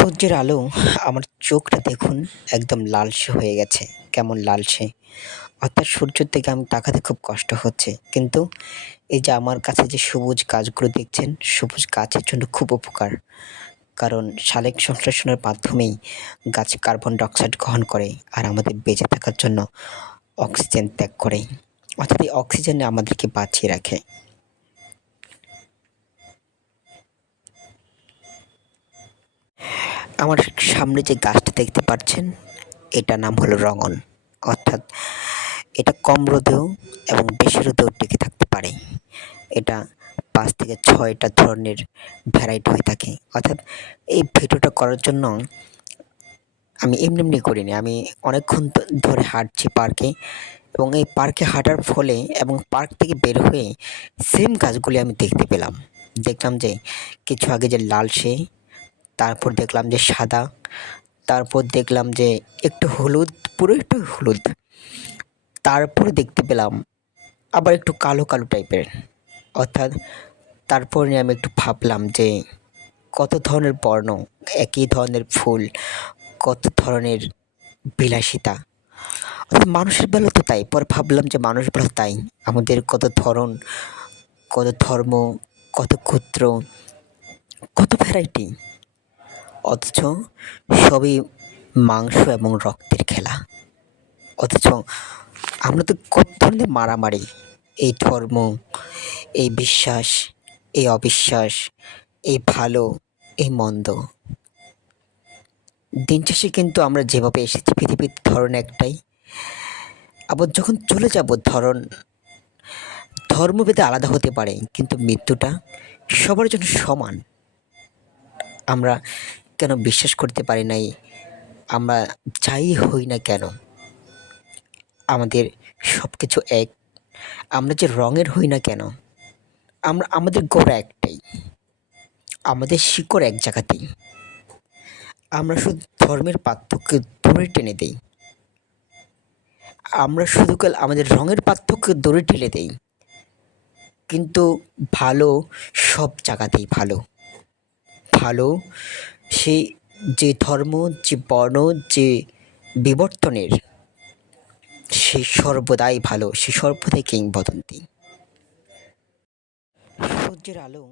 সূর্যের আলো আমার চোখটা দেখুন একদম লালচে হয়ে গেছে। কেমন লালচে! অর্থাৎ সূর্যের দিকে আমি তাকাতে খুব কষ্ট হচ্ছে। কিন্তু এই যে আমার কাছে যে সবুজ গাছগুলো দেখছেন, সবুজ গাছের জন্য খুব উপকার। কারণ সালোক সংশ্লেষণের মাধ্যমেই গাছ কার্বন ডাই অক্সাইড গ্রহণ করে আর আমাদের বেঁচে থাকার জন্য অক্সিজেন ত্যাগ করে। অর্থাৎ এই অক্সিজেনে আমাদেরকে বাঁচিয়ে রাখে। আমার সামনে যে গাছটা দেখতে পাচ্ছেন, এটার নাম হলো রঙন। অর্থাৎ এটা কম রোদেও এবং বেশি রোদেও টিকে থাকতে পারে। এটা ৫ থেকে ৬টা ধরনের ভ্যারাইটি হয়ে থাকে। অর্থাৎ এই ভিডিওটা করার জন্য আমি এমনি করিনি। আমি অনেকক্ষণ ধরে হাঁটছি পার্কে এবং এই পার্কে হাঁটার ফলে এবং পার্ক থেকে বের হয়ে সেম গাছগুলি আমি দেখতে পেলাম। দেখলাম যে কিছু আগে যে লালচে, তারপর দেখলাম যে সাদা, তারপর দেখলাম যে একটু হলুদ, পুরো একটু হলুদ। তারপরে দেখতে পেলাম আবার একটু কালো টাইপের। অর্থাৎ তারপরে আমি একটু ভাবলাম যে কত ধরনের বর্ণ, একই ধরনের ফুল, কত ধরনের বিলাসিতা। অর্থাৎ মানুষের বেলাও তো তাই। পরে ভাবলাম যে মানুষের বেলাও তাই। আমাদের কত ধরন, কত ধর্ম, কত ক্ষুদ্র, কত ভ্যারাইটি। অথচ সবই মাংস এবং রক্তের খেলা। অথচ আমরা তো কত ধরনের মারামারি, এই ধর্ম, এই বিশ্বাস, এই অবিশ্বাস, এই ভালো, এই মন্দ। দিন শেষে কিন্তু আমরা যেভাবে এসেছি পৃথিবীর ধরন একটাই। আবার যখন চলে যাব ধর্মভেদে আলাদা হতে পারে, কিন্তু মৃত্যুটা সবার জন্য সমান। আমরা কেন বিশ্বাস করতে পারি নাই? আমরা যাই হই না কেন, আমাদের সব কিছু এক। আমরা যে রঙের হই না কেন, আমাদের গোড়া একটাই, আমাদের শিকড় এক জায়গাতেই। আমরা শুধু ধর্মের পার্থক্য দূরে টেনে দেই। আমরা শুধু আমাদের রঙের পার্থক্য দূরে ঠেলে দেই, কিন্তু ভালো সব জায়গাতেই ভালো। ভালো সে যে ধর্ম, যে বর্ণ, যে বিবর্তনের, সে সর্বদাই ভালো, সে সর্বদাই কিংবদন্তি। সূর্যের আলো